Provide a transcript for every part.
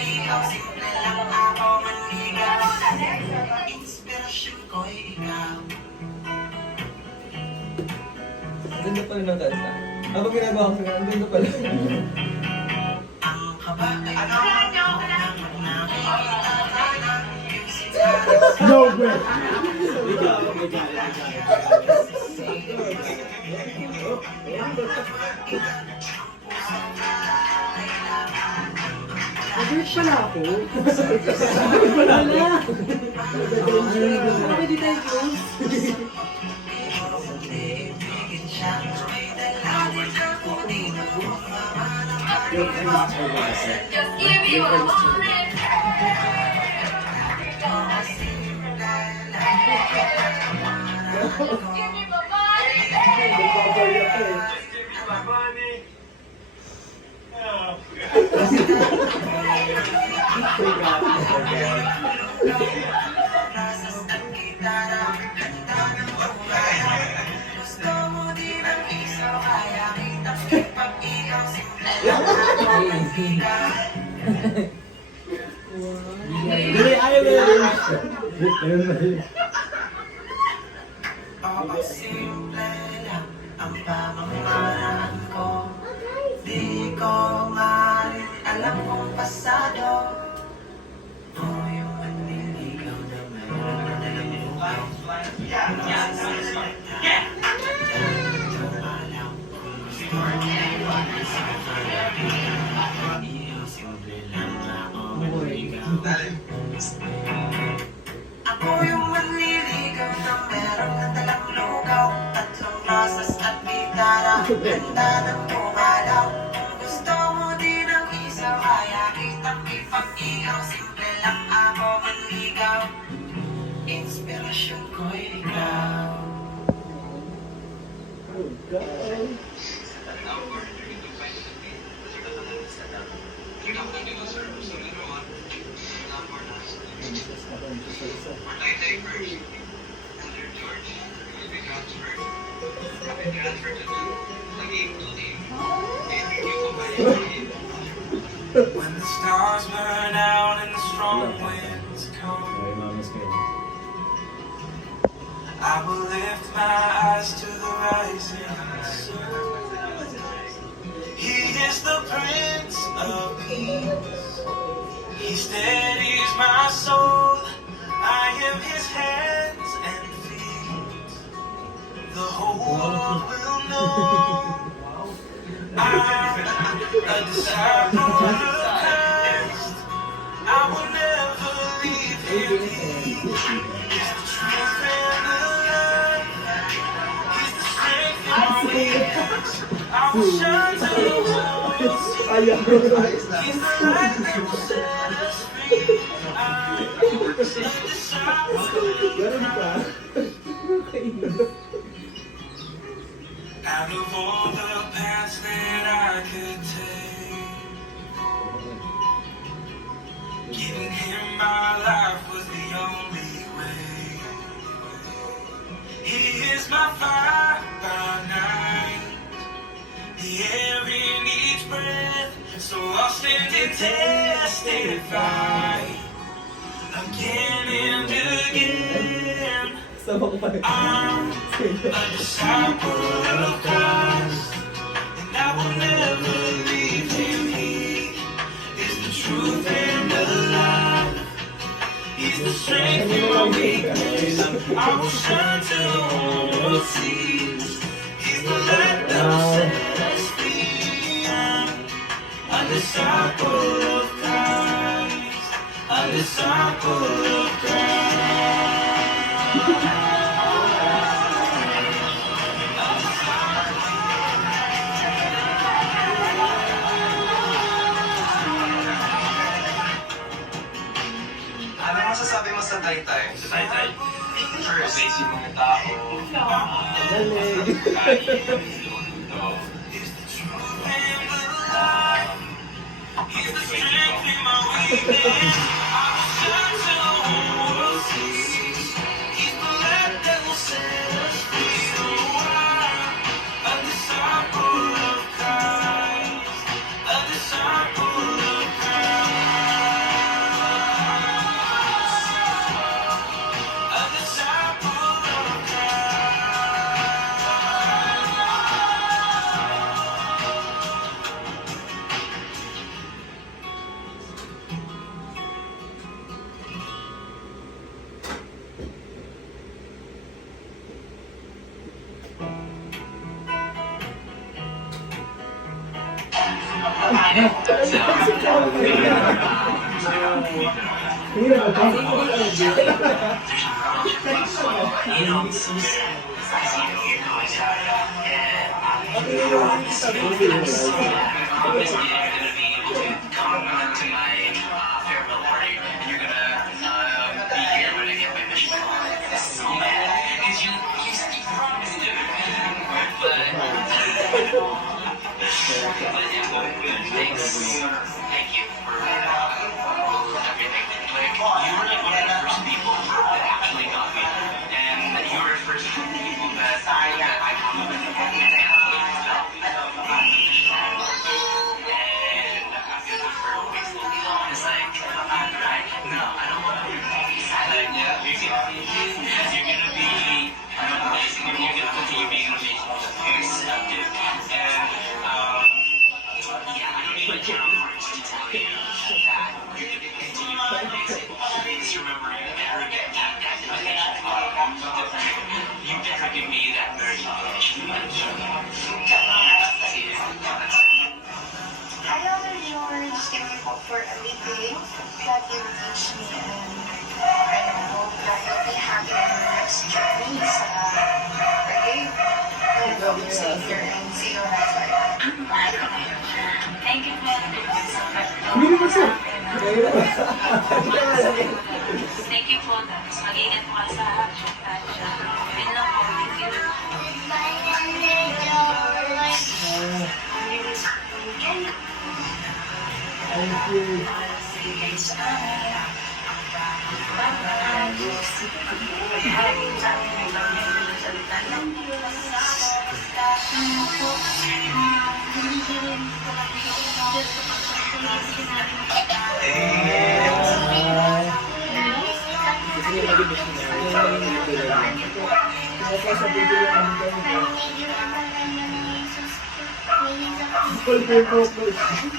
ikaw, simple lang ako manligaw. Inspirasyon ko'y ikaw. Ang ganda pala ng kanta. Habang ginagawa ko sa ang ganda pala. Ang kaba ay nakikita tayo yung sinara. No way! Nag-work pala ako. Wala na. Pwede tayo close. Just give me what I wanted. Just give me my body. Gusto mo din ang isaw, kaya kitang ipag-ikaw, simple lang Dali, ayaw na yun. Ayun na yun. ako. Simple lang ang pamamaraan ko. Di ko maaaring alam kung pasado. O yung manliligaw na mayroon na nalamukaw. Ako yung manliligaw na meron na dalang lugaw. Tatlong rosas at gitara, ganda ng pumalaw. Kung gusto mo din ang isaw, kaya kitang ipag-ihaw. Simple lang ako manligaw, inspirasyon ko'y ikaw. When the stars burn out and the strong winds come, Okay, mamiss kayo. I will lift my eyes to the rising sun. He is the Prince of Peace. He steadies my soul. I am his hands and feet. The whole world will know I'm a disciple of Christ. I will never leave him. He is the truth and the life. He's the strength in my weakness. I will shine to the world. Ayaw. He's the light that will set us free. I'm a disciple. Ganun pa. Out of all the paths that I could take, giving him my life was the only way. He is my fire by night, the air in each breath, so I'll stand and testify again and again. Sama ko pa. I'm a disciple of Christ, and I will never leave him. He is the truth and the life. He's the strength in my weakness. I will shine till all will see. He's the light that will set us free. I'm a disciple of Christ, a disciple of Christ. Ano masasabi mo sa Taytay? Sa Taytay, First, amazing mga tao. He's the strength in my weakness. I will shine till the whole world sees. He's the light that will set us free. So I'm a disciple of Christ, a disciple of Christ. Hirap ba? Thank you for everything. Like, you were like one of the first people that actually got me. And you were the first people that I complimented and felt. And I'm gonna for always. It's like, no, I don't want to be like, you're gonna be amazing. You're gonna continue being an amazing person. Very seductive. And, yeah, I don't need to count words to tell you that you're going to continue being amazing. Just remember, you better get that validation. You better give me that very validation. I love you, just grateful for everything that you teach me, and I hope that you'll be happy in your next journey. So, okay, love you, Savior, and see you next time. Thank you, man. Hindi mo siya. Thank you po. Mag-ingat po kayo sa lahat. Yun lang po. Thank you. Thank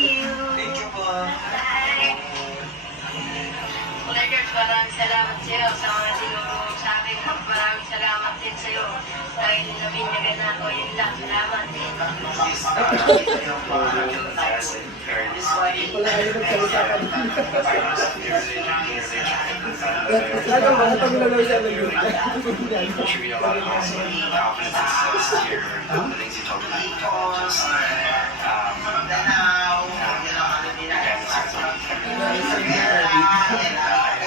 you. Thank you po. Lakers, maraming salamat sa iyo sa mga tinulong sa akin. Maraming salamat din sa iyo dahil nabinyagan na ako. Yun lang, salamat din. Wala kayo nagsalita ka din. Lalo ba? Pag nalalaw siya ng group. Give me a lot of confidence and success to the things you told me. Just, again,